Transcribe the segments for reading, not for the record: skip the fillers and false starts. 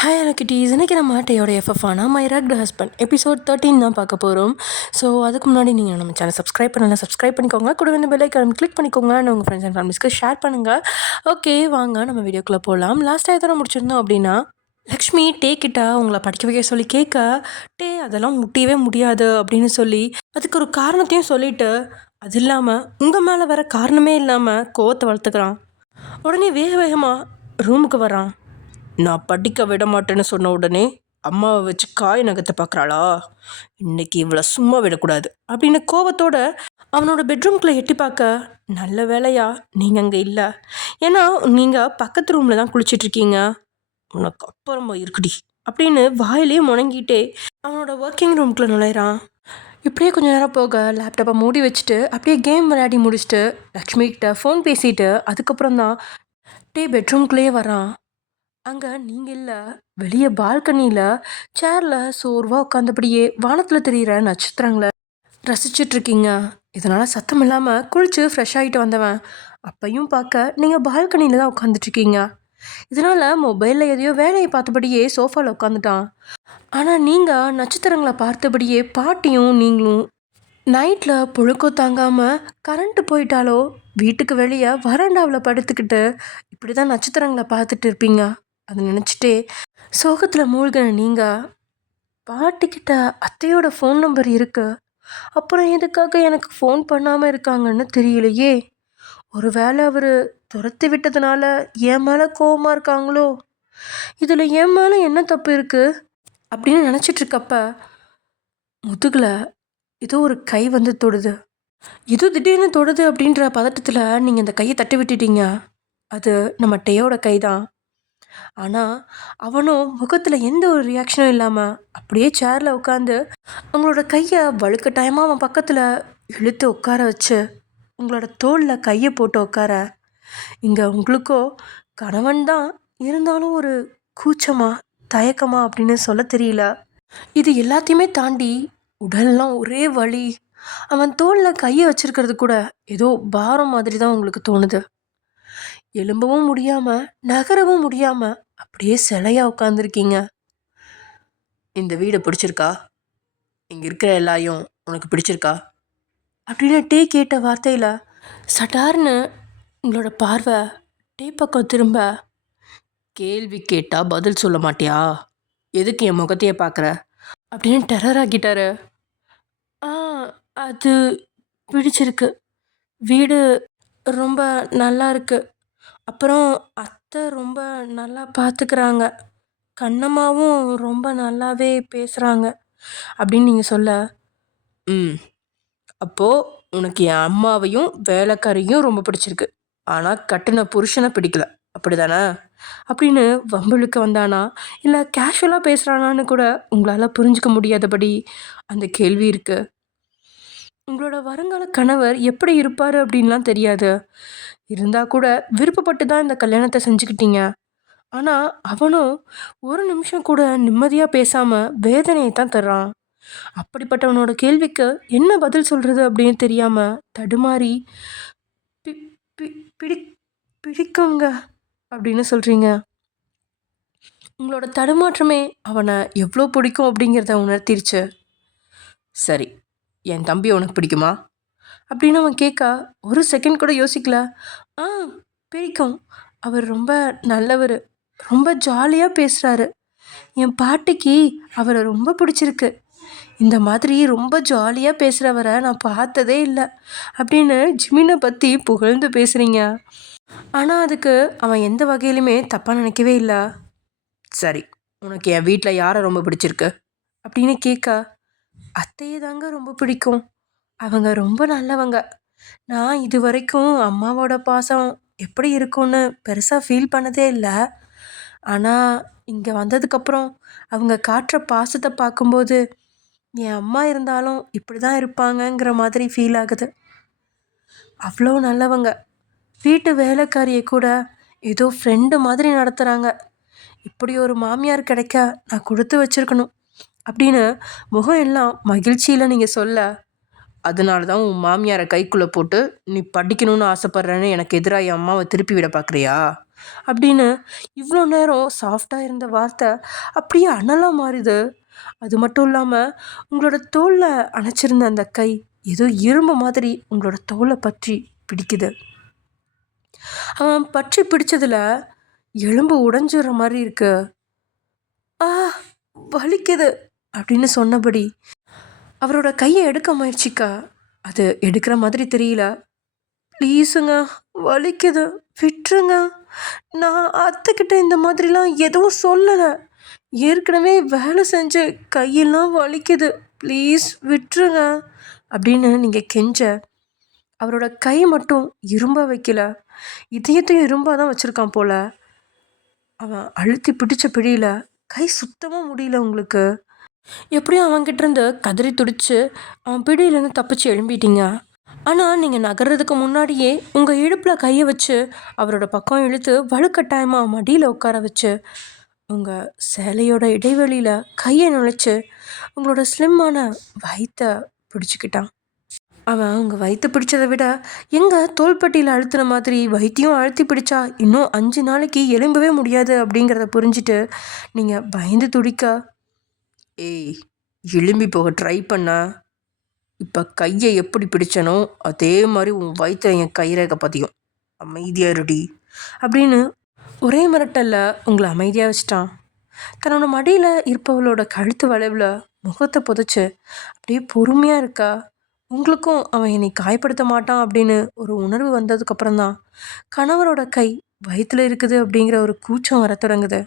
Hi kitties, இன்றைக்கி நம்ம டேயோட எஃப்எஃப்ஆனா my rugged husband episode 13 தான் பார்க்க போகிறோம். ஸோ அதுக்கு முன்னாடி நீங்கள் நம்ம சேனல் சப்ஸ்கிரைப் பண்ணிக்கோங்க. கூட வந்து பெல் ஐக்கான் கிளிக் பண்ணிக்கோங்க. உங்கள் ஃப்ரெண்ட்ஸ் அண்ட் ஃபேமிலிஸ்க்கு ஷேர் பண்ணுங்கள். ஓகே, வாங்க நம்ம வீடியோக்குள்ளே போகலாம். லாஸ்ட்டாக எத்தனை முடிச்சிருந்தோம் அப்படின்னா, லக்ஷ்மி டே கிட்ட உங்களை படிக்க வைக்க சொல்லி கேட்க, டே அதெல்லாம் முடியவே முடியாது அப்படின்னு சொல்லி அதுக்கு ஒரு காரணத்தையும் சொல்லிவிட்டு, அது இல்லாமல் உங்கள் மேலே வர காரணமே இல்லாமல் கோவத்தை வளர்த்துக்கிறான். உடனே வேகமாக ரூமுக்கு வரான். நான் படிக்க விட மாட்டேன்னு சொன்ன உடனே அம்மாவை வச்சு காய் நகத்தை பார்க்குறாளா, இன்னைக்கு இவ்வளோ சும்மா விடக்கூடாது அப்படின்னு கோவத்தோட அவனோட பெட்ரூம்குள்ளே எட்டி பார்க்க, நல்ல வேலையா நீங்கள் அங்கே இல்லை, ஏன்னா நீங்கள் பக்கத்து ரூமில் தான் குளிச்சிட்ருக்கீங்க, உனக்கு அப்புறமா இருக்குடி அப்படின்னு வாயிலே முணங்கிட்டே அவனோட ஒர்க்கிங் ரூம்குள்ளே நுழையிறான். இப்படியே கொஞ்சம் நேரம் போக லேப்டாப்பை மூடி வச்சுட்டு அப்படியே கேம் விளையாடி முடிச்சுட்டு லக்ஷ்மி கிட்ட ஃபோன் பேசிட்டு அதுக்கப்புறம் தான் பெட்ரூம்குள்ளேயே வரான். அங்கே நீங்கள் இல்லை, வெளியே பால்கனியில் சேரில் சோர்வாக உட்காந்தபடியே வானத்தில் தெரிகிற நட்சத்திரங்களை ரசிச்சிட்ருக்கீங்க. இதனால் சத்தம் இல்லாமல் குளித்து ஃப்ரெஷ் ஆகிட்டு வந்தவன் அப்பையும் பார்க்க நீங்கள் பால்கனியில் தான் உட்காந்துட்ருக்கீங்க. இதனால் மொபைலில் எதையோ வேலையை பார்த்தபடியே சோஃபாவில் உட்காந்துட்டான். ஆனால் நீங்கள் நட்சத்திரங்களை பார்த்தபடியே பாட்டியும் நீங்களும் நைட்டில் புழுக்கம் தாங்காமல் கரண்ட்டு போயிட்டாலோ வீட்டுக்கு வெளியே வராண்டாவில் படுத்துக்கிட்டு இப்படி தான் நட்சத்திரங்களை பார்த்துட்டு இருப்பீங்க. அதை நினச்சிட்டே சோகத்தில் மூழ்கின நீங்கள் பாட்டிக்கிட்ட அத்தையோட ஃபோன் நம்பர் இருக்கு, அப்புறம் எதுக்காக எனக்கு ஃபோன் பண்ணாமல் இருக்காங்கன்னு தெரியலையே, ஒரு வேளை அவர் துரத்தி விட்டதுனால என் மேலே கோவமாக இருக்காங்களோ, இதில் என் மேலே என்ன தப்பு இருக்குது அப்படின்னு நினச்சிட்ருக்கப்ப முதுகில் ஏதோ ஒரு கை வந்து தொடுது. ஏதோ திடீர்னு தொடுது அப்படின்ற பதட்டத்தில் நீங்கள் இந்த கையை தட்டி விட்டுட்டீங்க. அது நம்ம டேயோட கை தான். ஆனால் அவனும் முகத்தில் எந்த ஒரு ரியாக்ஷனும் இல்லாமல் அப்படியே சேரில் உட்காந்து உங்களோட கையை வழுக்கட்டாயமாக அவன் பக்கத்தில் இழுத்து உட்கார வச்சு உங்களோட தோளில் கையை போட்டு உட்கார, இங்கே உங்களுக்கோ கணவன் தான் இருந்தாலும் ஒரு கூச்சமா தயக்கமா அப்படின்னு சொல்ல தெரியல. இது எல்லாத்தையுமே தாண்டி உடல்லாம் ஒரே வலி. அவன் தோளில் கையை வச்சிருக்கிறது கூட ஏதோ பாரம் மாதிரி தான் உங்களுக்கு தோணுது. எலும்பவும் முடியாமல் நகரவும் முடியாமல் அப்படியே சிலையாக உட்காந்துருக்கீங்க. இந்த வீடு பிடிச்சிருக்கா, இங்கே இருக்கிற எல்லாரையும் உனக்கு பிடிச்சிருக்கா அப்படின்னு டே கேட்ட வார்த்தையில் சட்டார்னு உங்களோட பார்வை டே பக்கம் திரும்ப, கேள்வி கேட்டால் பதில் சொல்ல மாட்டியா, எதுக்கு என் முகத்தையே பார்க்குற அப்படின்னு டெரர் ஆக்கிட்டாரு. அது பிடிச்சிருக்கு, வீடு ரொம்ப நல்லா இருக்கு, அப்புறம் அத்தை ரொம்ப நல்லா பார்த்துக்கிறாங்க, கண்ணம்மாவும் ரொம்ப நல்லாவே பேசுகிறாங்க அப்படின்னு நீங்கள் சொல்ல, அப்போது உனக்கு என் அம்மாவையும் வேலைக்காரையும் ரொம்ப பிடிச்சிருக்கு, ஆனால் கட்டின புருஷனை பிடிக்கல அப்படி தானே அப்படின்னு வம்புழுக்க வந்தானா இல்லை கேஷுவலாக பேசுகிறானான்னு கூட உங்களால் புரிஞ்சிக்க முடியாதபடி அந்த கேள்வி இருக்குது. உங்களோட வருங்கால கணவர் எப்படி இருப்பார் அப்படின்லாம் தெரியாது, இருந்தால் கூட விருப்பப்பட்டு தான் இந்த கல்யாணத்தை செஞ்சுக்கிட்டீங்க. ஆனால் அவனும் ஒரு நிமிஷம் கூட நிம்மதியாக பேசாமல் வேதனையை தான் தர்றான். அப்படிப்பட்டவனோட கேள்விக்கு என்ன பதில் சொல்கிறது அப்படின்னு தெரியாமல் தடுமாறி பி பி பிடி பிடிக்குங்க அப்படின்னு சொல்கிறீங்க. உங்களோட தடுமாற்றமே அவனை எவ்வளோ பிடிக்கும் அப்படிங்கிறத உணர்த்திருச்சு. சரி, என் தம்பி உனக்கு பிடிக்குமா அப்படின்னு அவன் கேட்க ஒரு செகண்ட் கூட யோசிக்கல. பிடிக்கும், அவர் ரொம்ப நல்லவர், ரொம்ப ஜாலியாக பேசுகிறாரு, என் பாட்டிக்கு அவரை ரொம்ப பிடிச்சிருக்கு, இந்த மாதிரி ரொம்ப ஜாலியாக பேசுகிறவரை நான் பார்த்ததே இல்லை அப்படின்னு ஜிமினை பற்றி புகழ்ந்து பேசுகிறீங்க. ஆனால் அதுக்கு அவன் எந்த வகையிலுமே தப்பாக நினைக்கவே இல்லை. சரி, உனக்கு என் வீட்டில் யாரை ரொம்ப பிடிச்சிருக்கு அப்படின்னு கேட்க, அத்தையை தாங்க ரொம்ப பிடிக்கும், அவங்க ரொம்ப நல்லவங்க, நான் இது வரைக்கும் அம்மாவோட பாசம் எப்படி இருக்கும்னு பெருசாக ஃபீல் பண்ணதே இல்லை, ஆனால் இங்கே வந்ததுக்கப்புறம் அவங்க காட்டுற பாசத்தை பார்க்கும்போது என் அம்மா இருந்தாலும் இப்படி தான் இருப்பாங்கங்கிற மாதிரி ஃபீல் ஆகுது. அவ்வளோ நல்லவங்க, வீட்டு வேலைக்காரியை கூட ஏதோ ஃப்ரெண்டு மாதிரி நடத்துகிறாங்க, இப்படி ஒரு மாமியார் கிடைக்க நான் கொடுத்து வச்சுருக்கணும் அப்படின்னு முகம் எல்லாம் மகிழ்ச்சியில் நீங்கள் சொல்ல, அதனால தான் உன் மாமியாரை கைக்குள்ளே போட்டு நீ படிக்கணும்னு ஆசைப்பட்றேன்னு எனக்கு எதிராக என் அம்மாவை திருப்பி விட பார்க்குறியா அப்படின்னு இவ்வளோ நேரம் சாஃப்டாக இருந்த வார்த்தை அப்படியே அனலாக மாறுது. அது மட்டும் இல்லாமல் உங்களோட தோளில் அணைச்சிருந்த அந்த கை ஏதோ இரும்பு மாதிரி உங்களோட தோலை பற்றி பிடிக்குது. அவன் பற்றி பிடிச்சதுல எலும்பு உடைஞ்சிடுற மாதிரி இருக்கு. ஆ, வலிக்குது அப்படின்னு சொன்னபடி அவரோட கையை எடுக்க முயற்சிக்க அது எடுக்கிற மாதிரி தெரியல. ப்ளீஸுங்க, வலிக்குது, விட்டுருங்க. நான் அத்தைக்கிட்ட இந்த மாதிரிலாம் எதுவும் சொல்லலை. ஏற்கனவே வேலை செஞ்சு கையெல்லாம் வலிக்குது, ப்ளீஸ் விட்டுருங்க அப்படின்னு நீங்கள் கெஞ்ச அவரோட கை மட்டும் இரும்ப வைக்கல, இதயத்தையும் இரும்பாக தான் வச்சுருக்கான் போல. அவன் அழுத்தி பிடிச்ச பிடியில கை சுத்தமாக முடியல உங்களுக்கு. எப்படியும் அவன்கிட்ட இருந்து கதறி துடிச்சு அவன் பிடியிலேருந்து தப்பிச்சு எழும்பிட்டீங்க. ஆனால் நீங்கள் நகர்றதுக்கு முன்னாடியே உங்கள் இடுப்பில் கையை வச்சு அவரோட பக்கம் இழுத்து வலுக்கட்டாயமாக மடியில் உட்கார வச்சு உங்கள் சேலையோட இடைவெளியில் கையை நுழைச்சு உங்களோட ஸ்லிம்மான வயிற்றை பிடிச்சிக்கிட்டான். அவன் உங்கள் வயிற்று பிடிச்சதை விட எங்கள் தோள்பட்டியில் அழுத்தின மாதிரி வயிற்றையும் அழுத்தி பிடிச்சா இன்னும் 5 நாளைக்கு எழும்பவே முடியாது அப்படிங்கிறத புரிஞ்சுட்டு நீங்கள் பயந்து துடிக்க, ஏய், எழும்பி போக ட்ரை பண்ண, இப்போ கையை எப்படி பிடிச்சனோ அதே மாதிரி உன் வயிற்று என் கைரேகை பதியும், அமைதியாக இருடி அப்படின்னு ஒரே மிரட்டலில் உங்களை அமைதியாக வச்சிட்டான். தன்னோட மடியில் இருப்பவளோட கழுத்து வளைவில் முகத்தை புதைச்சு அப்படியே பொறுமையாக இருக்கா. உங்களுக்கும் அவன் என்னை காயப்படுத்த மாட்டான் அப்படின்னு ஒரு உணர்வு வந்ததுக்கப்புறம் தான் கணவரோட கை வயிற்றில் இருக்குது அப்படிங்கிற ஒரு கூச்சம் வர தொடங்குது.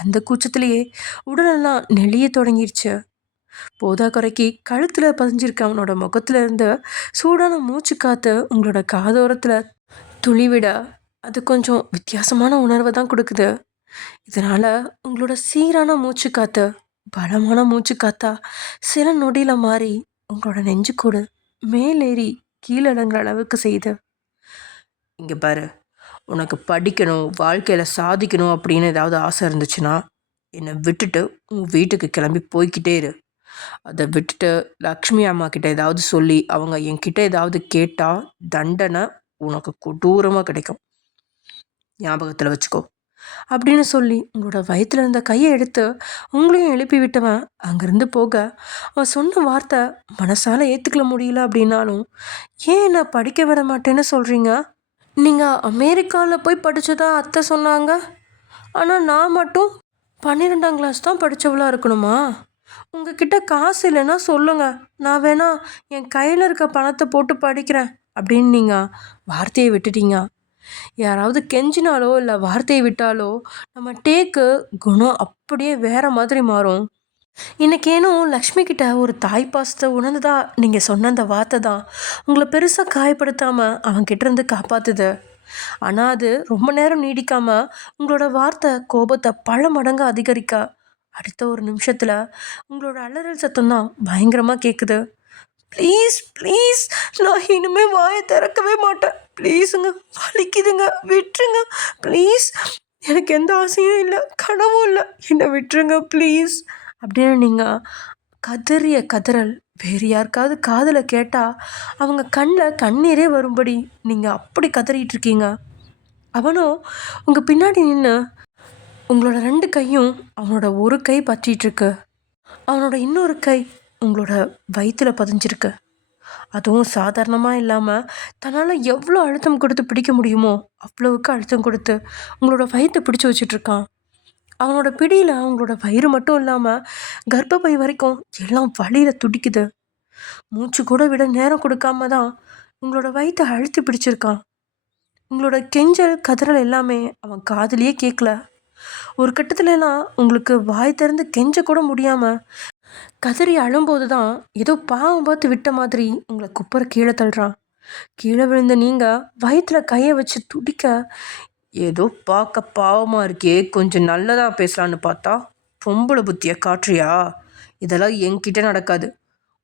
அந்த கூச்சத்திலேயே உடலெல்லாம் நெளிய தொடங்கிடுச்சு. போதா குறைக்கு கழுத்தில் பதிஞ்சிருக்க அவனோட முகத்துல இருந்து சூடான மூச்சு காற்று உங்களோட காதோரத்தில் துளிவிட அது கொஞ்சம் வித்தியாசமான உணர்வை தான் கொடுக்குது. இதனால் உங்களோட சீரான மூச்சு காற்று பலமான மூச்சு காத்தா சில நொடியில் மாறி உங்களோட நெஞ்சுக்கூடு மேலேறி கீழடங்குற அளவுக்கு செய்யுது. இங்கே பாரு, உனக்கு படிக்கணும், வாழ்க்கையில் சாதிக்கணும் அப்படின்னு ஏதாவது ஆசை இருந்துச்சுன்னா என்னை விட்டுட்டு உன் வீட்டுக்கு கிளம்பி போய்கிட்டே இரு. அதை விட்டுட்டு லக்ஷ்மி அம்மா கிட்ட ஏதாவது சொல்லி அவங்க என்கிட்ட ஏதாவது கேட்டால் தண்டனை உனக்கு கொடூரமாக கிடைக்கும், ஞாபகத்தில் வச்சுக்கோ அப்படின்னு சொல்லி உங்களோட வயிற்றுல இருந்த கையை எடுத்து உங்களையும் எழுப்பி விட்டவன் அங்கேருந்து போக அவன் சொன்ன வார்த்தை மனசால் ஏற்றுக்கல முடியல. அப்படின்னாலும் ஏன் நான் படிக்க விட மாட்டேன்னு சொல்கிறீங்க? நீங்கள் அமெரிக்காவில் போய் படித்ததா அத்தை சொன்னாங்க, ஆனால் நான் மட்டும் 12ஆம் கிளாஸ் தான் படித்தவளாக இருக்கணுமா? உங்ககிட்ட காசு இல்லைன்னா சொல்லுங்கள், நான் வேணா என் கையில் இருக்க பணத்தை போட்டு படிக்கிறேன் அப்படின்னு நீங்கள் வார்த்தையை விட்டுட்டீங்க. யாராவது கெஞ்சினாலோ இல்லை வார்த்தையை விட்டாலோ நம்ம டேக்கு குணம் அப்படியே வேற மாதிரி மாறும். இன்னைக்கேனும் லக்ஷ்மி கிட்ட ஒரு தாய் பாசத்தை உணர்ந்ததா நீங்கள் சொன்ன அந்த வார்த்தை தான் உங்களை பெருசாக காயப்படுத்தாமல் அவன்கிட்ட இருந்து காப்பாத்துது. ஆனால் அது ரொம்ப நேரம் நீடிக்காமல் உங்களோட வார்த்தை கோபத்தை பல மடங்கு அதிகரிக்க அடுத்த ஒரு நிமிஷத்தில் உங்களோட அலறல் சத்தம் தான் பயங்கரமாக கேட்குது. ப்ளீஸ் ப்ளீஸ், நான் இனிமேல் வாயை திறக்கவே மாட்டேன், ப்ளீஸுங்க, வலிக்குதுங்க, விட்டுருங்க ப்ளீஸ், எனக்கு எந்த ஆசையும் இல்லை, கனவும் இல்லை, என்னை விட்டுருங்க ப்ளீஸ் அப்படின்னு நீங்கள் கதறிய கதறல் வேறு யாருக்காவது காதில் கேட்டால் அவங்க கண்ணில் கண்ணீரே வரும்படி நீங்கள் அப்படி கதறிட்டு இருக்கீங்க. அவனும் உங்கள் பின்னாடி நின்று உங்களோட 2 கையும் அவனோட ஒரு கை பற்றிகிட்ருக்கு, அவனோட இன்னொரு கை உங்களோட வயிற்றில் பதிஞ்சிருக்கு. அதுவும் சாதாரணமாக இல்லாமல் தன்னால் எவ்வளோ அழுத்தம் கொடுத்து பிடிக்க முடியுமோ அவ்வளவுக்கு அழுத்தம் கொடுத்து உங்களோட வயிற்றை பிடிச்சி வச்சிட்ருக்கான். அவனோட பிடியில் அவங்களோட வயிறு மட்டும் இல்லாமல் கர்ப்பப்பை வரைக்கும் எல்லாம் வலியில் துடிக்குது. மூச்சு கூட விட நேரம் கொடுக்காம தான் உங்களோட வயிற்றை அழுத்தி பிடிச்சிருக்கான். உங்களோட கெஞ்சல் கதறல் எல்லாமே அவன் காதுலேயே கேட்கல. ஒரு கட்டத்துலலாம் உங்களுக்கு வாய் திறந்து கெஞ்ச கூட முடியாமல் கதறி அழும்போது தான் ஏதோ பாவம் பார்த்து விட்ட மாதிரி உங்களை குப்புற கீழே தள்ளுறான். கீழே விழுந்த நீங்கள் வயிற்றில் கையை வச்சு துடிக்க, ஏதோ பார்க்க பாவமாக இருக்கே, கொஞ்சம் நல்லதாக பேசலான்னு பார்த்தா பொம்பளை புத்தியை காட்டுறியா? இதெல்லாம் என்கிட்ட நடக்காது.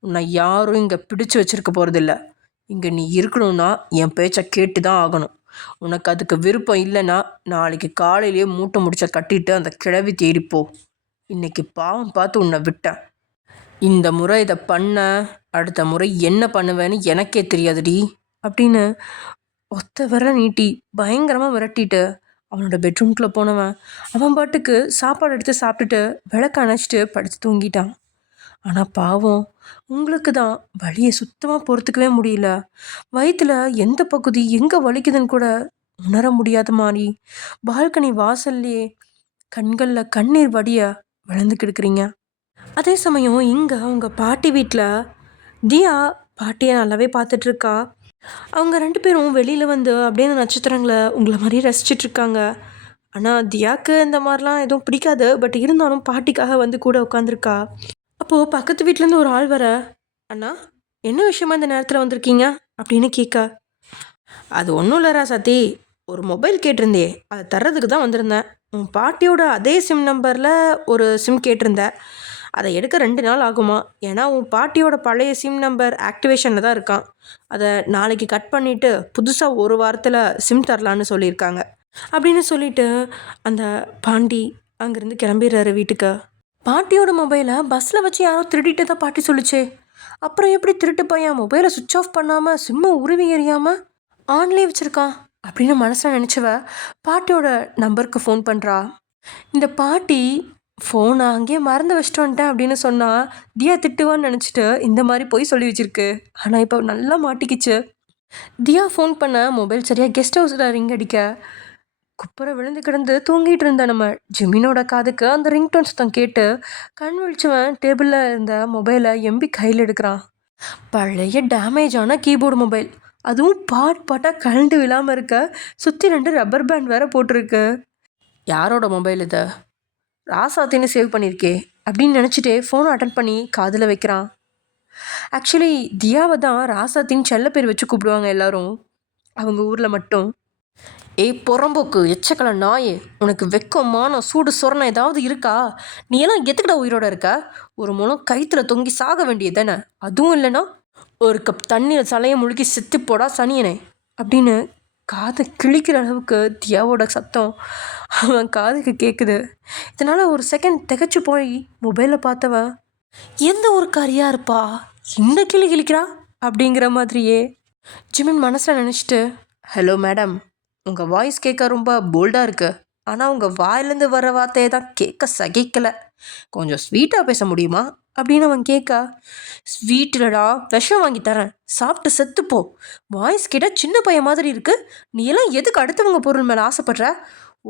உன்னை யாரும் இங்கே பிடிச்சி வச்சுருக்க போகிறதில்ல. இங்கே நீ இருக்கணும்னா என் பேச்சை கேட்டு தான் ஆகணும். உனக்கு அதுக்கு விருப்பம் இல்லைன்னா நாளைக்கு காலையிலேயே மூட்டை முடிச்ச கட்டிட்டு அந்த கிழவி தேடிப்போ. இன்னைக்கு பாவம் பார்த்து உன்னை விட்டேன். இந்த முறை இதை பண்ண, அடுத்த முறை என்ன பண்ணுவேன்னு எனக்கே தெரியாதுடி அப்படின்னு ஒத்த விரல நீட்டி பயங்கரமாக விரட்டிட்டு அவனோட பெட்ரூம்குள்ளே போனவன் அவன் பாட்டுக்கு சாப்பாடு எடுத்து சாப்பிட்டுட்டு விளக்க அணைச்சிட்டு படுத்து தூங்கிட்டான். ஆனால் பாவம் உங்களுக்கு தான் வலியை சுத்தமாக பொறுத்துக்கவே முடியல. வயிற்றுல எந்த பகுதி எங்கே வலிக்குதுன்னு கூட உணர முடியாத மாதிரி பால்கனி வாசல்லையே கண்களில் கண்ணீர் வடிய விழுந்து கிடக்குறீங்க. அதே சமயம் இங்கே அவங்க பாட்டி வீட்டில் தியா பாட்டியை நல்லாவே பார்த்துட்ருக்கா. அவங்க 2 பேரும் வெளியில் வந்து அப்படியே அந்த நட்சத்திரங்களை உங்களை மாதிரி ரசிச்சிட்ருக்காங்க. ஆனால் தியாவுக்கு இந்த மாதிரிலாம் எதுவும் பிடிக்காது. பட் இருந்தாலும் பாட்டிக்காக வந்து கூட உட்காந்துருக்கா. அப்போது பக்கத்து வீட்டிலேருந்து ஒரு ஆள் வர, அண்ணா என்ன விஷயமா இந்த நேரத்தில் வந்திருக்கீங்க அப்படின்னு கேட்க, அது ஒன்றும் இல்லை ராசாத்தி, ஒரு மொபைல் கேட்டிருந்தே அதை தர்றதுக்கு தான் வந்திருந்தேன். உன் பாட்டியோட அதே சிம் நம்பரில் ஒரு சிம் கேட்டிருந்தேன். அதை எடுக்க 2 நாள் ஆகுமா. ஏன்னா உன் பாட்டியோட பழைய சிம் நம்பர் ஆக்டிவேஷனில் தான் இருக்கான். அதை நாளைக்கு கட் பண்ணிவிட்டு புதுசாக 1 வாரத்தில் சிம் தரலான்னு சொல்லியிருக்காங்க அப்படின்னு சொல்லிட்டு அந்த பாண்டி அங்கேருந்து கிளம்பிடுறாரு வீட்டுக்கு. பாட்டியோட மொபைலை பஸ்ஸில் வச்சு யாரோ திருடிட்டு தான் பாட்டி சொல்லிச்சே. அப்புறம் எப்படி திருட்டு பையன் மொபைலை சுவிட்ச் ஆஃப் பண்ணாமல் சிம்மை உருவி எறியாமல் ஆன்லேயே வச்சுருக்கான் அப்படின்னு மனசில் நினச்சவ பாட்டியோட நம்பருக்கு ஃபோன் பண்ணுறா. இந்த பாட்டி ஃபோனை அங்கேயே மறந்து வச்சுட்டு வந்துட்டேன் அப்படின்னு சொன்னால் தியா திட்டுவான்னு நினச்சிட்டு இந்த மாதிரி போய் சொல்லி வச்சுருக்கு. ஆனால் இப்போ நல்லா மாட்டிக்கிச்சு. தியா ஃபோன் பண்ண மொபைல் சரியாக கெஸ்ட் ஹவுஸில் ரிங் அடிக்க குப்புரை விழுந்து கிடந்து தூங்கிட்டு இருந்த நம்ம ஜிமினோட காதுக்கு அந்த ரிங்டோன் சத்தம் கேட்டு கண் விழிச்சவன் டேபிளில் இருந்த மொபைலை எம்பி கையில் எடுக்கிறான். பழைய டேமேஜான கீபோர்டு மொபைல், அதுவும் பாட்டாக கழண்டு விழாமல் இருக்க, சுற்றி 2 ரப்பர் பேண்ட் வேற போட்டிருக்கு. யாரோட மொபைல் இது? ராசாத்தின்னு சேவ் பண்ணியிருக்கே அப்படின்னு நினச்சிட்டே ஃபோனை அட்டன் பண்ணி காதில் வைக்கிறான். ஆக்சுவலி தியாவை தான் ராசாத்தின்னு செல்ல பேர் வச்சு கூப்பிடுவாங்க எல்லாரும் அவங்க ஊரில் மட்டும். ஏய் புறம்போக்கு எச்சக்கல நாயே, உனக்கு வெக்கமான சூடு சொரணை ஏதாவது இருக்கா? நீ எல்லாம் எதுக்கிட்ட உயிரோட இருக்க? ஒரு முழம் கயிற்றுல தொங்கி சாக வேண்டியது தானே? அதுவும் இல்லைன்னா ஒரு கப் தண்ணியில் தலையை முழுக்கி செத்து போடா சனியனே அப்படின்னு காதை கிழிக்கிற அளவுக்கு தியாவோட சத்தம் அவன் காதுக்கு கேட்குது. இதனால் ஒரு செகண்ட் திகச்சு போய் மொபைலில் பார்த்தவன் எந்த ஒரு காரியாக இருப்பா இந்த கிளி கிழிக்கிறா அப்படிங்கிற மாதிரியே ஜிமின் மனசில் நினச்சிட்டு, ஹலோ மேடம், உங்கள் வாய்ஸ் கேட்க ரொம்ப போல்டாக இருக்கு. ஆனால் உங்கள் வாயிலேருந்து வர வார்த்தையை தான் கேட்க சகிக்கலை. கொஞ்சம் ஸ்வீட்டாக பேச முடியுமா அப்படின்னு அவன் கேட்க, ஸ்வீட்டிலடா விஷம் வாங்கி தரேன், சாப்பிட்டு செத்துப்போ. வாய்ஸ் கேட்டால் சின்ன பையன் மாதிரி இருக்கு. நீ எல்லாம் எதுக்கு அடுத்தவங்க பொருள் மேலே ஆசைப்படுற?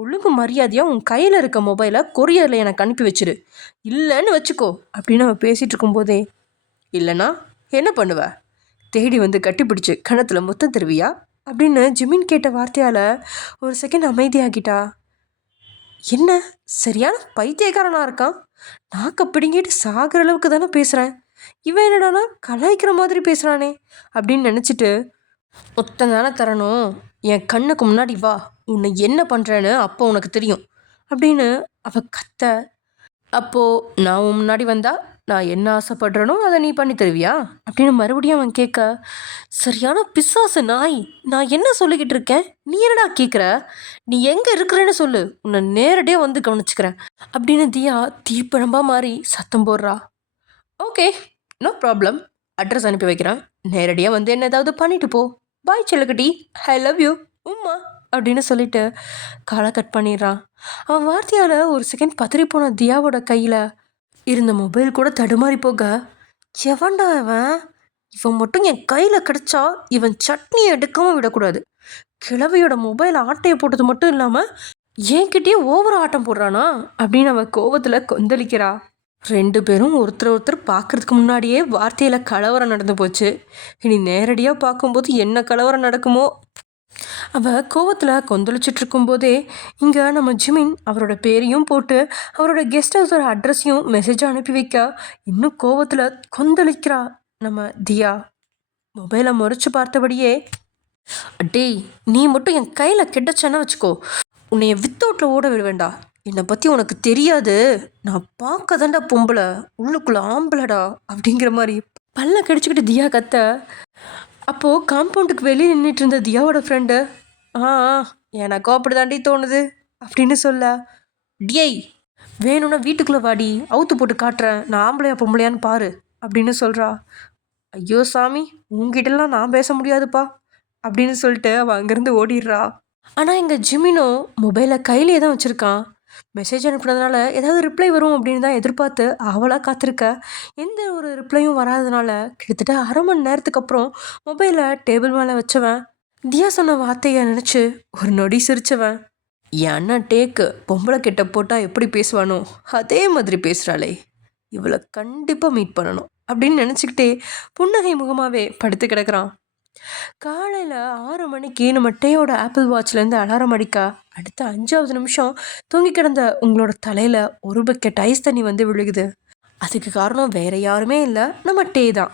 ஒழுங்கு மரியாதையாக உன் கையில் இருக்க மொபைலை கொரியரில் எனக்கு அனுப்பி வச்சிரு, இல்லைன்னு வச்சுக்கோ அப்படின்னு அவன் பேசிகிட்டு இருக்கும்போதே, இல்லைன்னா என்ன பண்ணுவ? தேடி வந்து கட்டிப்பிடிச்சு கணத்தில் முத்தம் தருவியா அப்படின்னு ஜிமின் கேட்ட வார்த்தையால் ஒரு செகண்ட் அமைதியாகிட்டா. என்ன சரியான பைத்தியக்காரனாக இருக்கான். நாக்க பிடுங்கிட்டு சாகிற அளவுக்கு தானே பேசுகிறேன், இவன் என்னடானா கலாய்க்கிற மாதிரி பேசுகிறானே அப்படின்னு நினச்சிட்டு, மொத்தம் தானே தரணும், என் கண்ணுக்கு முன்னாடி வா, உன்னை என்ன பண்ணுறேன்னு அப்போ உனக்கு தெரியும் அப்படின்னு அவள் கத்த. அப்போது நான் உன் முன்னாடி வந்தா நான் என்ன ஆசைப்படுறேனோ அதை நீ பண்ணி தருவியா அப்படின்னு மறுபடியும் அவன் கேட்க, சரியான பிசாசு நாய், நான் என்ன சொல்லிக்கிட்டு இருக்கேன், நீ என்னடா கேட்குற? நீ எங்கே இருக்கிறேன்னு சொல்லு, உன்னை நேரடியாக வந்து கவனிச்சுக்கிறேன் அப்படின்னு தியா தீப்பழம்பாக மாறி சத்தம் போடுறா. ஓகே, நோ ப்ராப்ளம், அட்ரஸ் அனுப்பி வைக்கிறேன், நேரடியாக வந்து என்ன ஏதாவது பண்ணிட்டு போ, பாய் செல்லக்குட்டி, ஐ லவ் யூ உம்மா அப்படின்னு சொல்லிட்டு காலை கட் பண்ணிடுறான். அவன் வார்த்தையால் ஒரு செகண்ட் பதறி போன தியாவோட கையில் இருந்த மொபைல் கூட தடுமாறி போக, எவன்டா இவன், இவன் மட்டும் என் கையில் கிடச்சா இவன் சட்னியை எடுக்காமல் விடக்கூடாது. கிழவியோட மொபைல் ஆட்டையை போட்டது மட்டும் இல்லாமல் என்கிட்டயே ஓவர ஆட்டம் போடுறானா அப்படின்னு அவன் கோவத்தில் கொந்தளிக்கிறா. 2 பேரும் ஒருத்தர் பார்க்குறதுக்கு முன்னாடியே வார்த்தையில் கலவரம் நடந்து போச்சு. இனி நேரடியாக பார்க்கும்போது என்ன கலவரம் நடக்குமோ. அவள் கோவத்தில் கொந்தளிச்சிட்டு இருக்கும்போதே இங்கே நம்ம ஜிமின் அவரோட பேரையும் போட்டு அவரோட கெஸ்ட் ஹவுஸோட அட்ரஸையும் மெசேஜ் அனுப்பி வைக்க இன்னும் கோவத்தில் கொந்தளிக்கிறா நம்ம தியா. மொபைலை முறைச்சி பார்த்தபடியே, டேய் நீ மட்டும் என் கையில் கிடச்சேன்னா வச்சுக்கோ, உன்னைய வித்தவுட்டில் ஓட விடுவேண்டா, என்னை பற்றி உனக்கு தெரியாது, நான் பார்க்க தாண்டா பொம்பளை, உள்ளுக்குள்ளே ஆம்பளடா அப்படிங்கிற மாதிரி பல்ல கடிச்சிக்கிட்டு தியா கத்த. அப்போது காம்பவுண்டுக்கு வெளியே நின்றுட்டு இருந்த தியாவோட ஃப்ரெண்டு, எனக்கும் அப்படி தாண்டி தோணுது அப்படின்னு சொல்ல, டியை வேணும்னா வீட்டுக்குள்ளே வாடி, அவுத்து போட்டு காட்டுறேன், நான் ஆம்பளையா பொம்பளையான்னு பாரு அப்படின்னு சொல்கிறா. ஐயோ சாமி, உங்ககிட்டலாம் நான் பேச முடியாதுப்பா அப்படின்னு சொல்லிட்டு அவள் அங்கேருந்து ஓடிடுறா. ஆனால் எங்கள் ஜிமினோ மொபைலை கையிலே தான் வச்சுருக்கான். மெசேஜ் அனுப்புனதுனால ஏதாவது ரிப்ளை வரும் அப்படின்னு தான் எதிர்பார்த்து ஆவலாக காத்திருக்க. எந்த ஒரு ரிப்ளையும் வராதனால கிட்டத்தட்ட அரை மணி நேரத்துக்கு அப்புறம் மொபைலை டேபிள் மேலே வச்சவன் தியா சொன்ன வார்த்தையை நினச்சி ஒரு நொடி சிரிச்சவன், என் அண்ணா டேக்கு பொம்பளை கிட்ட போட்டால் எப்படி பேசுவானோ அதே மாதிரி பேசுகிறாளே, இவளை கண்டிப்பாக மீட் பண்ணணும் அப்படின்னு நினச்சிக்கிட்டே புன்னகை முகமாகவே படுத்து கிடக்குறான். காலையில் 6 மணிக்கு நம்ம டேயோட ஆப்பிள் வாட்ச்லேருந்து அலாரம் அடிக்க அடுத்த 5வது நிமிஷம் தூங்கி கிடந்த உங்களோட தலையில் ஒரு பக்கெட் ஐஸ் தண்ணி வந்து விழுகுது. அதுக்கு காரணம் வேறு யாருமே இல்லை, நம்ம டே தான்.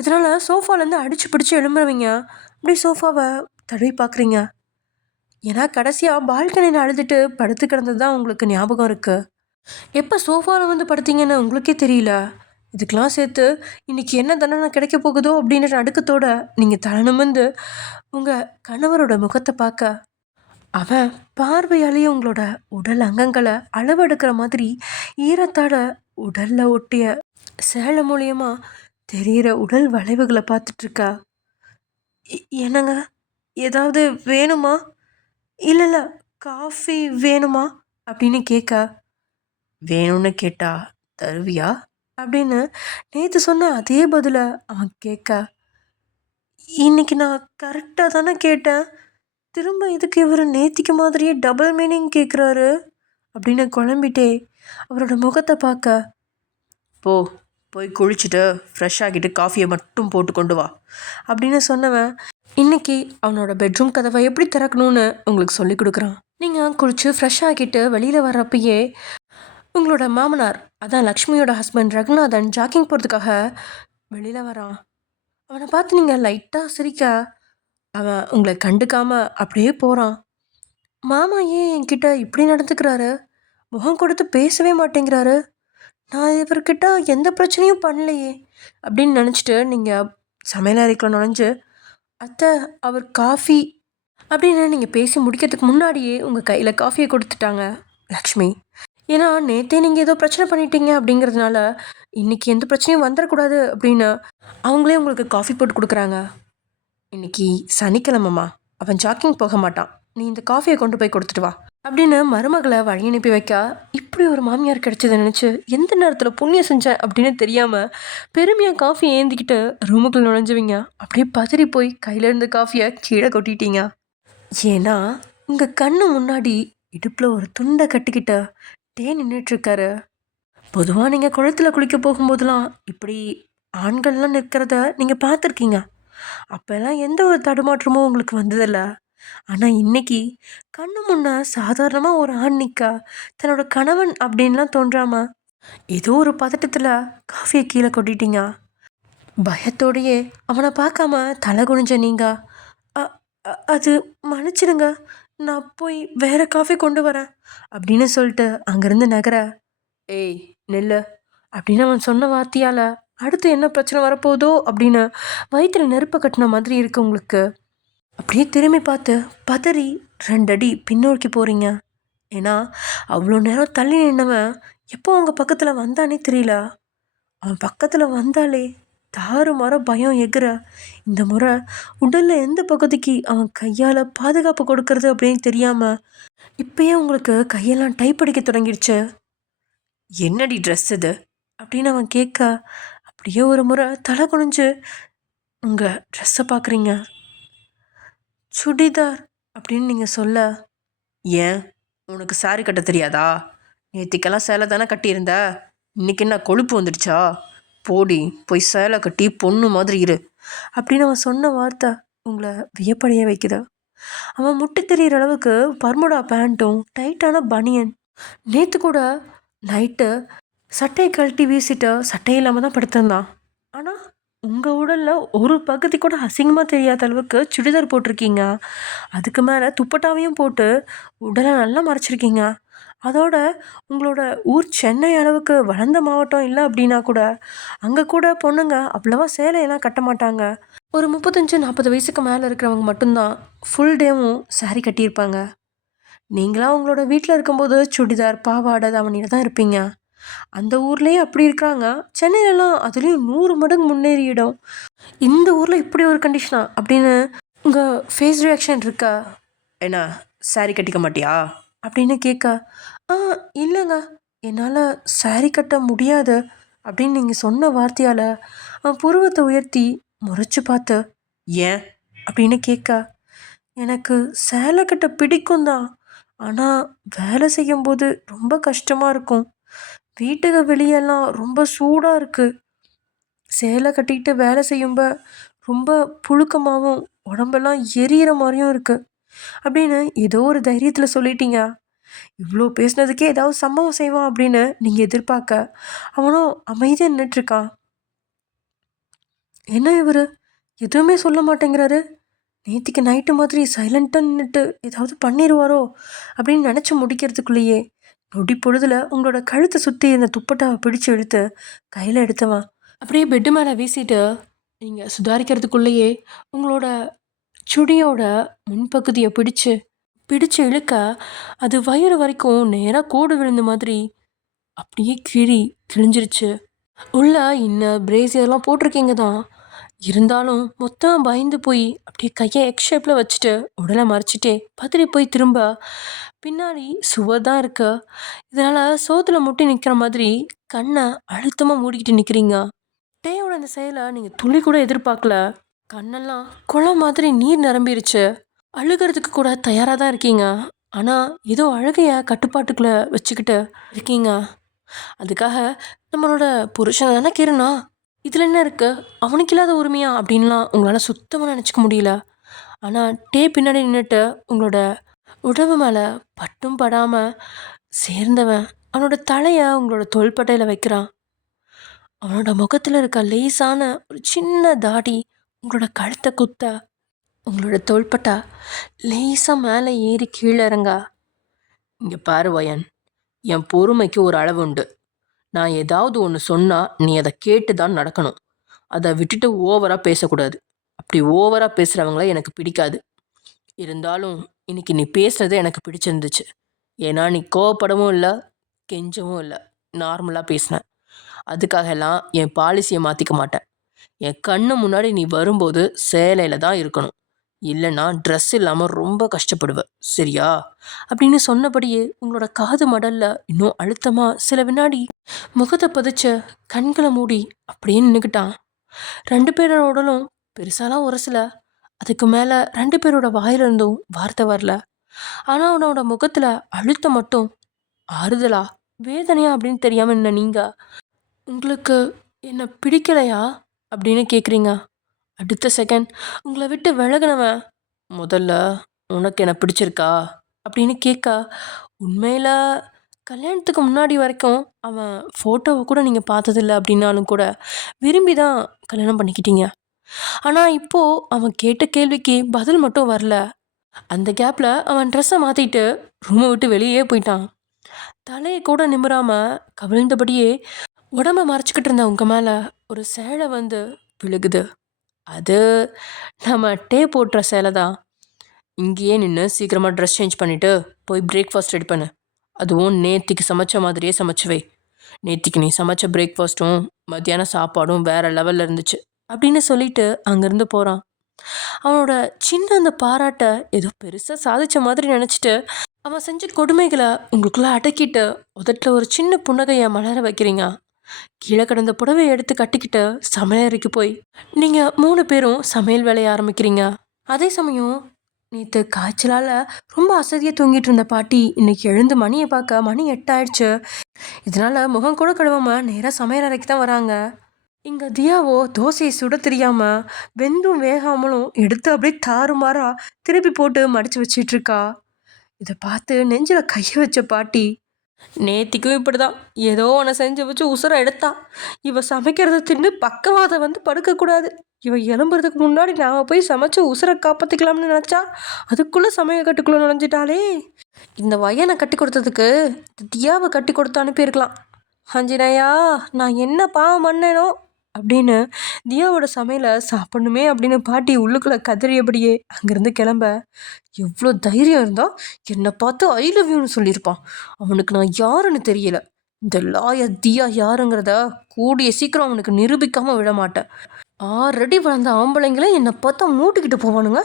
இதனால் சோஃபாலேருந்து அடித்து பிடிச்சி எழும்புறவங்க அப்படி சோஃபாவை தடவி பார்க்குறீங்க. ஏன்னா கடைசியாக பால்கனியில் அழுதுட்டு படுத்து கிடந்தது தான் உங்களுக்கு ஞாபகம் இருக்குது. எப்போ சோஃபாவில் வந்து படுத்தீங்கன்னு உங்களுக்கே தெரியல. இதுக்கெலாம் சேர்த்து இன்றைக்கி என்ன தண்டனை கிடைக்க போகுதோ அப்படின்ற நடுக்கத்தோட நீங்கள் தலை நிமிர்ந்து உங்கள் கணவரோட முகத்தை பார்க்க அவன் பார்வையாலேயே உங்களோட உடல் அங்கங்களை அளவெடுக்கிற மாதிரி ஈரத்தாட உடலில் ஒட்டிய சேலை மூலியமா தெரிகிற உடல் வளைவுகளை பார்த்துட்ருக்கா. என்னங்க ஏதாவது வேணுமா? இல்லை காஃபி வேணுமா அப்படின்னு கேட்க, வேணும்னு கேட்டா தருவியா அப்படின்னு நேற்று சொன்ன அதே பதிலை அவன் கேட்க, இன்னைக்கு நான் கரெக்டாக தானே கேட்டேன், திரும்ப இதுக்கு இவர் நேத்திக்கு மாதிரியே டபுள் மீனிங் கேட்குறாரு அப்படின்னு குழம்பிட்டே அவரோட முகத்தை பார்க்க, போய் குளிச்சுட்டு ஃப்ரெஷ் ஆகிட்டு காஃபியை மட்டும் போட்டு கொண்டு வா அப்படின்னு சொன்னவன் இன்னைக்கு அவனோட பெட்ரூம் கதவை எப்படி திறக்கணும்னு உங்களுக்கு சொல்லி கொடுக்குறான். நீங்கள் குளிச்சு ஃப்ரெஷ் ஆகிட்டு வெளியில் வர்றப்பயே உங்களோட மாமனார், அதான் லக்ஷ்மியோட ஹஸ்பண்ட் ரகுநாதன் ஜாக்கிங் போகிறதுக்காக வெளியில் வரான். அவனை பார்த்து நீங்கள் லைட்டாக சிரிக்க அவன் உங்களை கண்டுக்காமல் அப்படியே போகிறான். மாமா ஏன் என்கிட்ட இப்படி நடந்துக்கிறாரு, முகம் கொடுத்து பேசவே மாட்டேங்கிறாரு, நான் இவர்கிட்ட எந்த பிரச்சனையும் பண்ணலையே அப்படின்னு நினச்சிட்டு நீங்கள் சமையல் அறைக்குள்ள நுழைஞ்சு, அத்தை அவர் காஃபி அப்படின்னு நீங்கள் பேசி முடிக்கிறதுக்கு முன்னாடியே உங்கள் கையில் காஃபியை கொடுத்துட்டாங்க லக்ஷ்மி. ஏன்னா நேற்றே நீங்கள் ஏதோ பிரச்சனை பண்ணிட்டீங்க அப்படிங்கிறதுனால இன்றைக்கி எந்த பிரச்சனையும் வந்துடக்கூடாது அப்படின்னு அவங்களே உங்களுக்கு காஃபி போட்டு கொடுக்குறாங்க. இன்றைக்கி சனிக்கிழமைம்மா, அவன் ஜாக்கிங் போக மாட்டான், நீ இந்த காஃபியை கொண்டு போய் கொடுத்துட்டு வா அப்படின்னு மருமகளை வழி அனுப்பி வைக்க, இப்படி ஒரு மாமியார் கிடைச்சதை நினச்சி எந்த நேரத்தில் புண்ணியம் செஞ்சேன் அப்படின்னு தெரியாமல் பெருமையாக காஃபி ஏந்திக்கிட்டு ரூமுக்குள்ள நுழைஞ்சுவீங்க. அப்படியே பதறி போய் கையிலேருந்து காஃபியை கீழே கொட்டிட்டீங்க. ஏன்னா உங்கள் கண்ணு முன்னாடி இடுப்பில் ஒரு துண்டை கட்டிக்கிட்ட டே நின்றுட்டுருக்காரு. பொதுவாக நீங்கள் குளத்தில் குளிக்க போகும்போதெல்லாம் இப்படி ஆண்கள்லாம் நிற்கிறத நீங்கள் பார்த்துருக்கீங்க. அப்போல்லாம் எந்த ஒரு தடுமாற்றமும் உங்களுக்கு வந்ததில்லை. ஆனால் இன்னைக்கு கண்ணு முன்ன சாதாரணமாக ஒரு ஆண் நிற்க தன்னோட கணவன் அப்படின்லாம் தோன்றாம ஏதோ ஒரு பதட்டத்தில் காஃபியை கீழே கொட்டிட்டீங்க. பயத்தோடையே அவனை பார்க்காம தலை குனிஞ்ச நீங்கள், அது மன்னிச்சிடுங்க, நான் போய் வேற காஃபி கொண்டு வரேன் அப்படின்னு சொல்லிட்டு அங்கேருந்து நகர, ஏய் நெல்லு அப்படின்னு அவன் சொன்ன வார்த்தையால் அடுத்து என்ன பிரச்சனை வரப்போதோ அப்படின்னு வயிற்றில் நெருப்பை கட்டின மாதிரி இருக்கு உங்களுக்கு. அப்படியே திரும்பி பார்த்து பதறி 2 அடி பின்னோக்கி போகிறீங்க. ஏன்னா அவ்வளோ நேரம் தள்ளி நின்னவன் எப்போ உங்கள் பக்கத்தில் வந்தானே தெரியல. அவன் பக்கத்தில் வந்தாலே தாறுமாற பயம் எகிற, இந்த முறை உடலில் எந்த பகுதிக்கு அவன் கையால் பாதுகாப்பு கொடுக்கறது அப்படின்னு தெரியாமல் இப்போயே உங்களுக்கு கையெல்லாம் டைப் அடிக்க தொடங்கிடுச்சு. என்னடி ட்ரெஸ் இது அப்படின்னு அவன் கேட்க, அப்படியே ஒரு முறை தலை குனிஞ்சு உங்கள் ட்ரெஸ்ஸை பார்க்குறீங்க. சுடிதார் அப்படின்னு நீங்கள் சொல்ல, ஏன் உனக்கு சாரி கட்ட தெரியாதா, நேற்றுக்கெல்லாம் சேலை தானே கட்டியிருந்த, இன்றைக்கி என்ன கொழுப்பு வந்துடுச்சா, போடி போய் சேலை கட்டி பொண்ணு மாதிரி இரு அப்படின்னு அவன் சொன்ன வார்த்தை உங்களை வியப்படைய வைக்குது. அவன் முட்டி தெரிகிற அளவுக்கு பர்முடா பேண்ட்டும் டைட்டான பனியன். நேற்று கூட நைட்டு சட்டையை கழட்டி வீசிட்டு சட்டை இல்லாமல் தான் படுத்திருந்தான். ஆனால் உங்கள் உடலில் ஒரு பகுதி கூட அசிங்கமாக தெரியாத அளவுக்கு சுடிதார் போட்டிருக்கீங்க. அதுக்கு மேலே துப்பட்டாவையும் போட்டு உடலை நல்லா மறைச்சிருக்கீங்க. அதோட உங்களோட ஊர் சென்னை அளவுக்கு வளர்ந்த மாவட்டம் இல்லை அப்படின்னா கூட அங்கே கூட பொண்ணுங்க அவ்வளவா சேலையெல்லாம் கட்ட மாட்டாங்க. ஒரு 35-40 வயசுக்கு மேலே இருக்கிறவங்க மட்டும்தான் ஃபுல் டேவும் சாரி கட்டியிருப்பாங்க. நீங்களாம் உங்களோட வீட்டில் இருக்கும்போது சுடிதார் பாவாடை தாவணியில் தான் இருப்பீங்க. அந்த ஊர்லேயே அப்படி இருக்கிறாங்க, சென்னையிலலாம் அதுலேயும் 100 மடங்கு முன்னேறியிடும். இந்த ஊரில் இப்படி ஒரு கண்டிஷனா அப்படின்னு உங்கள் ஃபேஸ் ரியாக்ஷன் இருக்கா? என்ன சாரி கட்டிக்க மாட்டியா அப்படின்னு கேட்க, ஆ இல்லைங்க, என்னால் சாரி கட்ட முடியாது அப்படின்னு நீங்கள் சொன்ன வார்த்தையால் அவன் புருவத்தை உயர்த்தி முறைச்சு பார்த்து, ஏன் அப்படின்னு கேட்க, எனக்கு சேலை கட்ட பிடிக்கும் தான், ஆனால் வேலை செய்யும்போது ரொம்ப கஷ்டமாக இருக்கும். வீட்டுக்கு வெளியெல்லாம் ரொம்ப சூடாக இருக்குது. சேலை கட்டிக்கிட்டு வேலை செய்யும்ப ரொம்ப புழுக்கமாகவும் உடம்பெல்லாம் எரியிற மாதிரியும் இருக்குது அப்படின்னு ஏதோ ஒரு தைரியத்தில் சொல்லிட்டீங்க. இவ்வளோ பேசுனதுக்கே ஏதாவது சம்பவம் செய்வான் அப்படின்னு நீங்கள் எதிர்பார்க்க, அவனும் அமைதியாக நின்றுட்டுருக்கான். என்ன இவர் எதுவுமே சொல்ல மாட்டேங்கிறாரு, நேற்றுக்கு நைட்டு மாதிரி சைலண்ட்டாக நின்றுட்டு ஏதாவது பண்ணிடுவாரோ அப்படின்னு நினச்சி முடிக்கிறதுக்குள்ளேயே நொடி பொழுதுல உங்களோட கழுத்தை சுற்றி இந்த துப்பட்டாவை பிடிச்சு இழுத்து கையில் எடுத்தவன் அப்படியே பெட்டு மேலே வீசிட்டு நீங்கள் சுதாரிக்கிறதுக்குள்ளேயே உங்களோட சுடியோட முன்பகுதியை பிடிச்சு பிடிச்சு இழுக்க அது வயிறு வரைக்கும் நேராக கோடு விழுந்த மாதிரி அப்படியே கிழிஞ்சிருச்சு. உள்ள இன்னும் பிரேசியர்லாம் போட்டிருக்கீங்க தான், இருந்தாலும் மொத்தம் பயந்து போய் அப்படியே கையை எக்ஸ் ஷேப்பில் வச்சுட்டு உடலை மறைச்சிட்டே பதறி போய் திரும்ப பின்னாடி சுவர் தான் இருக்கு. இதனால் சோத்துல முட்டி நிற்கிற மாதிரி கண்ணை அழுத்தமாக மூடிக்கிட்டு நிற்கிறீங்க. டேயோட அந்த செயலை நீங்கள் துளி கூட எதிர்பார்க்கல. கண்ணெல்லாம் குளம் மாதிரி நீர் நிரம்பிருச்சு. அழுகிறதுக்கு கூட தயாராக தான் இருக்கீங்க. ஆனால் ஏதோ அழுகையை கட்டுப்பாட்டுக்குள்ளே வச்சுக்கிட்டு இருக்கீங்க. அதுக்காக நம்மளோட புருஷன் தானே கிரணா, இதில் என்ன இருக்குது, அவனுக்கு இல்லாத உரிமையா அப்படின்லாம் உங்களால் சுத்தமாக நினச்சிக்க முடியல. ஆனால் டே பின்னாடி நின்றுட்டு உங்களோட உடம்பு மேலே பட்டும் படாமல் சேர்ந்தவன் அவனோட தலையை உங்களோட தோள்பட்டையில் வைக்கிறான். அவனோட முகத்தில் இருக்க லேசான ஒரு சின்ன தாடி உங்களோட கழுத்தை குத்த உங்களோட தோள்பட்டா லேசாக மேலே ஏறி கீழே இறங்க. இங்கே பாரு வயன், என் பொறுமைக்கு ஒரு அளவு உண்டு. நான் ஏதாவது ஒன்று சொன்னால் நீ அதை கேட்டு தான் நடக்கணும். அதை விட்டுட்டு ஓவராக பேசக்கூடாது. அப்படி ஓவராக பேசுகிறவங்கள எனக்கு பிடிக்காது. இருந்தாலும் இன்னைக்கு நீ பேசுகிறது எனக்கு பிடிச்சிருந்துச்சு. ஏன்னா நீ கோவப்படவும் இல்லை, கெஞ்சவும் இல்லை, நார்மலாக பேசினேன். அதுக்காகலாம் என் பாலிசியை மாற்றிக்க மாட்டேன். என் கண்ணு முன்னாடி நீ வரும்போது சேலையில் தான் இருக்கணும், இல்லைன்னா ட்ரெஸ் இல்லாமல் ரொம்ப கஷ்டப்படுவ, சரியா அப்படின்னு சொன்னபடியே உங்களோட காது மடலில் இன்னும் அழுத்தமாக சில வினாடி முகத்தை பதிச்சு கண்களை மூடி அப்படியே நின்றுக்கிட்டான். 2 பேரோட உடலும் பெருசாலாம் உரசல. அதுக்கு மேலே 2 பேரோட வாயிலிருந்தும் வார்த்தை வரல. ஆனால் அவனோட முகத்தில் அழுத்தம் மட்டும் ஆறுதலா வேதனையா அப்படின்னு தெரியாமல் என்ன நீங்கள், உங்களுக்கு என்ன பிடிக்கலையா அப்படின்னு கேட்குறீங்க. அடுத்த செகண்ட் உங்களை விட்டு விலகினவன், முதல்ல உனக்கு என்ன பிடிச்சிருக்கா அப்படின்னு கேட்க, உண்மையில் கல்யாணத்துக்கு முன்னாடி வரைக்கும் அவன் ஃபோட்டோவை கூட நீங்கள் பார்த்ததில்ல அப்படின்னாலும் கூட விரும்பி தான் கல்யாணம் பண்ணிக்கிட்டீங்க. ஆனால் இப்போது அவன் கேட்ட கேள்விக்கு பதில் மட்டும் வரல. அந்த கேப்பில் அவன் ட்ரெஸ்ஸை மாற்றிட்டு ரூமை விட்டு வெளியே போயிட்டான். தலையை கூட நிமிராமல் கவிழ்ந்தபடியே உடம்பை மறைச்சிக்கிட்டு இருந்த உங்கள் மேலே ஒரு சேலை வந்து விழுகுது. அது நம்ம டே போட்டுற சேலை தான். இங்கேயே நின்று சீக்கிரமாக ட்ரெஸ் சேஞ்ச் பண்ணிவிட்டு போய் பிரேக்ஃபாஸ்ட் ரெடி பண்ணு. அதுவும் நேத்திக்கு சமைச்ச மாதிரியே சமைச்சு வை. நேத்திக்கு நீ சமைச்ச பிரேக்ஃபாஸ்ட்டும் மத்தியானம் சாப்பாடும் வேறு லெவலில் இருந்துச்சு அப்படின்னு சொல்லிட்டு அங்கேருந்து போகிறான். அவனோட சின்ன அந்த பாராட்டை ஏதோ பெருசாக சாதித்த மாதிரி நினச்சிட்டு அவன் செஞ்ச கொடுமைகளை உங்களுக்குள்ளே அடக்கிட்டு உதட்டில் ஒரு சின்ன புன்னகையை மலர வைக்கிறீங்க. கீழே கிடந்த புடவையை எடுத்து கட்டிக்கிட்டு சமையலறைக்கு போய் நீங்கள் 3 பேரும் சமையல் வேலையை ஆரம்பிக்கிறீங்க. அதே சமயம் நேற்று காய்ச்சலால் ரொம்ப அசதியாக தூங்கிட்டு இருந்த பாட்டி இன்னைக்கு எழுந்து மணியை பார்க்க மணி 8 ஆயிடுச்சு. இதனால் முகம் கூட கழுவாமல் நேராக சமையலறைக்கு தான் வராங்க. இங்கே தியாவோ தோசையை சுட தெரியாமல் வெந்தும் வேகாமலும் எடுத்து அப்படியே தாறுமாறா திருப்பி போட்டு மடித்து வச்சிட்ருக்கா. இதை பார்த்து நெஞ்சில் கையை வச்ச பாட்டி, நேத்திக்கும் இப்படி தான் ஏதோ ஒன்று செஞ்சு வச்சு உசுரை எடுத்தா. இவ சமைக்கிறத தின்னு பக்கவாதம் வந்து படுக்கக்கூடாது. இவ எழும்புறதுக்கு முன்னாடி நாம் போய் சமைச்சு உசுரை காப்பாற்றிக்கலாம்னு நினச்சா அதுக்குள்ளே சமையல் கட்டுக்குள்ளே நுழைஞ்சிட்டாலே. இந்த வயனை கட்டி கொடுத்ததுக்கு தியாவை கட்டி கொடுத்து அனுப்பியிருக்கலாம். ஆஞ்சநேயா, நான் என்ன பாவம் பண்ணேனோ அப்படின்னு தியாவோட சமையலை சாப்பிடணுமே அப்படின்னு பாட்டி உள்ளுக்குள்ளே கதறியபடியே அங்கேருந்து கிளம்ப, எவ்வளோ தைரியம் இருந்தால் என்னை பார்த்து ஐ லவ் யூன்னு சொல்லியிருப்பான். அவனுக்கு நான் யாருன்னு தெரியல. இந்த லாயர் தியா யாருங்கிறத கூடிய சீக்கிரம் அவனுக்கு நிரூபிக்காமல் விட மாட்டேன். 6 அடி வளர்ந்த ஆம்பளைங்களே என்னை பார்த்தா மூட்டிக்கிட்டு போவானுங்க.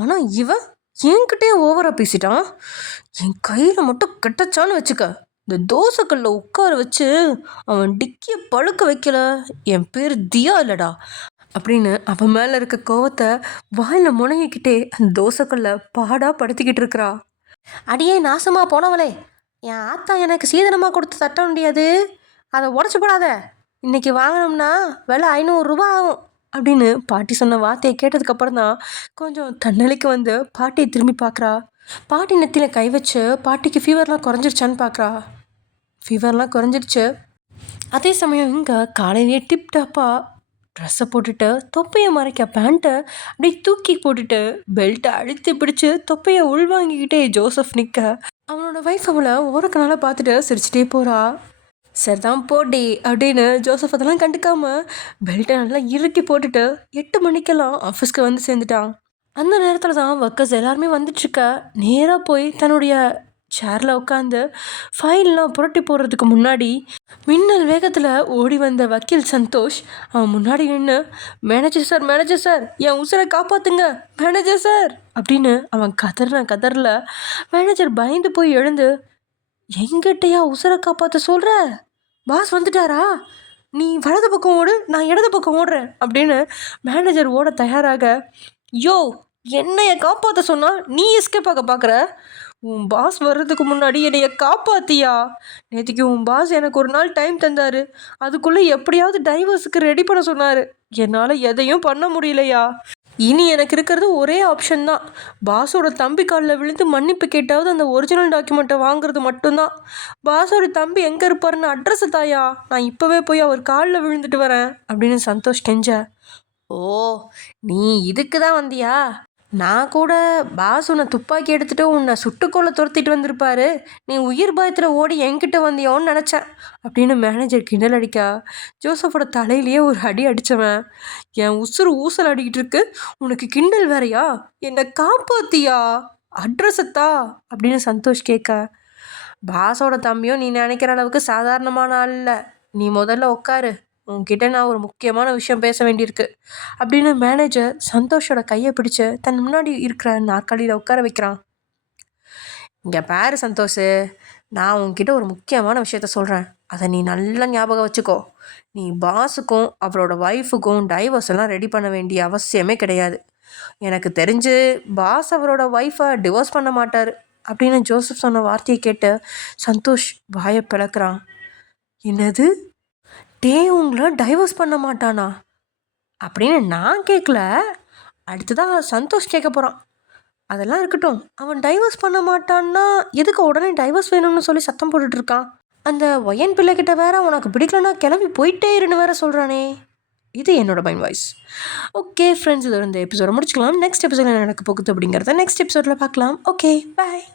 ஆனால் இவன் என்கிட்டயே ஓவராக பேசிட்டான். என் கையில் மட்டும் கெட்டச்சான்னு வச்சுக்க, இந்த தோசைக்கல்ல உட்கார வச்சு அவன் டிக்கியை பழுக்க வைக்கல என் பேர் தியா இல்லடா அப்படின்னு அவன் மேலே இருக்க கோவத்தை வாயில் முணங்கிக்கிட்டே அந்த தோசைக்கல்ல பாடாக படுத்திக்கிட்டு இருக்கிறா. அடியே நாசமாக போனவளே, என் ஆத்தா எனக்கு சீதனமாக கொடுத்து தட்ட முடியாது, அதை உடச்சி போடாத, இன்றைக்கி வாங்கினோம்னா விலை 500 ரூபா ஆகும் அப்படின்னு பாட்டி சொன்ன வார்த்தையை கேட்டதுக்கப்புறம் தான் கொஞ்சம் தன்னலிக்கு வந்து பாட்டியை திரும்பி பார்க்குறா. பாட்டி நெத்தியில் கை வச்சு பாட்டிக்கு ஃபீவர்லாம் குறைஞ்சிருச்சான்னு பார்க்குறா. ஃபீவர்லாம் குறைஞ்சிருச்சு. அதே சமயம் இங்கே காலையிலேயே டிப்டாப்பாக ட்ரெஸ்ஸை போட்டுட்டு தொப்பையை மறைக்க பேண்ட்டை அப்படியே தூக்கி போட்டுட்டு பெல்ட்டை அழுத்தி பிடிச்சி தொப்பையை உள்வாங்கிக்கிட்டே ஜோசப் நிற்க அவனோட ஒய்ஃப் அவளை ஓரக்கனால பார்த்துட்டு சிரிச்சிட்டே போகிறா. சரிதான் போடி அப்படின்னு ஜோசப் அதெல்லாம் கண்டுக்காம பெல்ட்டை நல்லா இறுக்கி போட்டுட்டு 8 மணிக்கெல்லாம் ஆஃபீஸ்க்கு வந்து சேர்ந்துட்டான். அந்த நேரத்தில் தான் ஒர்க்கர்ஸ் எல்லாருமே வந்துட்டுருக்க. நேராக போய் தன்னுடைய சேரில் உட்காந்து ஃபைல்லாம் புரட்டி போடுறதுக்கு முன்னாடி மின்னல் வேகத்தில் ஓடி வந்த வக்கீல் சந்தோஷ் அவன் முன்னாடி நின்று, மேனேஜர் சார் என் உசுரை காப்பாற்றுங்க மேனேஜர் சார் அப்படின்னு அவன் கதறல. மேனேஜர் பயந்து போய் எழுந்து, எங்கிட்டையா உசுரை காப்பாற்ற சொல்கிற, பாஸ் வந்துட்டாரா, நீ வலது பக்கம் ஓடு, நான் இடது பக்கம் ஓடுறேன் அப்படின்னு மேனேஜர் ஓட தயாராக, யோ என்னைய காப்பாற்ற சொன்னால் நீ எஸ்கேப் ஆக பார்க்குற, உன் பாஸ் வர்றதுக்கு முன்னாடி என்னைய காப்பாத்தியா, நேற்றுக்கு உன் பாஸ் எனக்கு ஒரு நாள் டைம் தந்தார், அதுக்குள்ளே எப்படியாவது டைவர்ஸுக்கு ரெடி பண்ண சொன்னார், என்னால் எதையும் பண்ண முடியலையா, இனி எனக்கு இருக்கிறது ஒரே ஆப்ஷன் தான், பாஸோட தம்பி காலில் விழுந்து மன்னிப்பு கேட்டாவது அந்த ஒரிஜினல் டாக்குமெண்ட்டை வாங்குறது மட்டும்தான், பாஸோட தம்பி எங்கே இருப்பாருன்னு அட்ரஸை தாயா, நான் இப்போவே போய் அவர் காலில் விழுந்துட்டு வரேன் அப்படின்னு சந்தோஷ் கெஞ்ச. ஓ நீ இதுக்கு தான் வந்தியா, நான் கூட பாஸ் உன்னை துப்பாக்கி எடுத்துகிட்டு உன்னை சுட்டுக்கொள்ள துரத்திட்டு வந்திருப்பாரு, நீ உயிர் பயத்தில் ஓடி என்கிட்ட வந்தியோன்னு நினச்சேன் அப்படின்னு மேனேஜர் கிண்டல் அடிக்கா. ஜோசஃபோட தலையிலேயே ஒரு அடி அடித்தவன், என் உசுறு ஊசல் அடிக்கிட்டு இருக்கு, உனக்கு கிண்டல் வேறையா, என்னை காப்பாத்தியா, அட்ரஸத்தா அப்படின்னு சந்தோஷ் கேட்க. பாஸோட தம்பியும் நீ நினைக்கிற அளவுக்கு சாதாரணமான ஆள் இல்லை, நீ முதல்ல உட்காரு, உன்கிட்ட நான் ஒரு முக்கியமான விஷயம் பேச வேண்டியிருக்கு அப்படின்னு மேனேஜர் சந்தோஷோட கையை பிடிச்சு தன் முன்னாடி இருக்கிற நாற்காலியில் உட்கார வைக்கிறான். இங்கே பாரு சந்தோஷ், நான் உன்கிட்ட ஒரு முக்கியமான விஷயத்த சொல்கிறேன், அதை நீ நல்லா ஞாபகம் வச்சுக்கோ, நீ பாஸுக்கும் அவரோட ஒய்ஃபுக்கும் டைவர்ஸ் எல்லாம் ரெடி பண்ண வேண்டிய அவசியமே கிடையாது, எனக்கு தெரிஞ்சு பாஸ் அவரோட ஒய்ஃபை டிவோர்ஸ் பண்ண மாட்டார் அப்படின்னு ஜோசப் சொன்ன வார்த்தையை கேட்டு சந்தோஷ் வாயை பிளக்குறான். என்னது, உங்களை டைவர்ஸ் பண்ண மாட்டானா அப்படின்னு நான் கேட்கல, அடுத்ததான் சந்தோஷ் கேட்க போகிறான். அதெல்லாம் இருக்கட்டும், அவன் டைவர்ஸ் பண்ண மாட்டான்னா எதுக்கு உடனே டைவர்ஸ் வேணும்னு சொல்லி சத்தம் போட்டுட்டு இருக்கான், அந்த ஒயன் பிள்ளைகிட்ட வேற உனக்கு பிடிக்கலன்னா கிளம்பி போயிட்டே இருன்னு வேற சொல்கிறானே, இது என்னோட மைண்ட் வாய்ஸ். ஓகே ஃப்ரெண்ட்ஸ், இதோட இந்த எபிசோட முடிச்சுக்கலாம். நெக்ஸ்ட் எபிசோட நடக்க போகுது அப்படிங்கிறத நெக்ஸ்ட் எபிசோடில் பார்க்கலாம். Okay bye.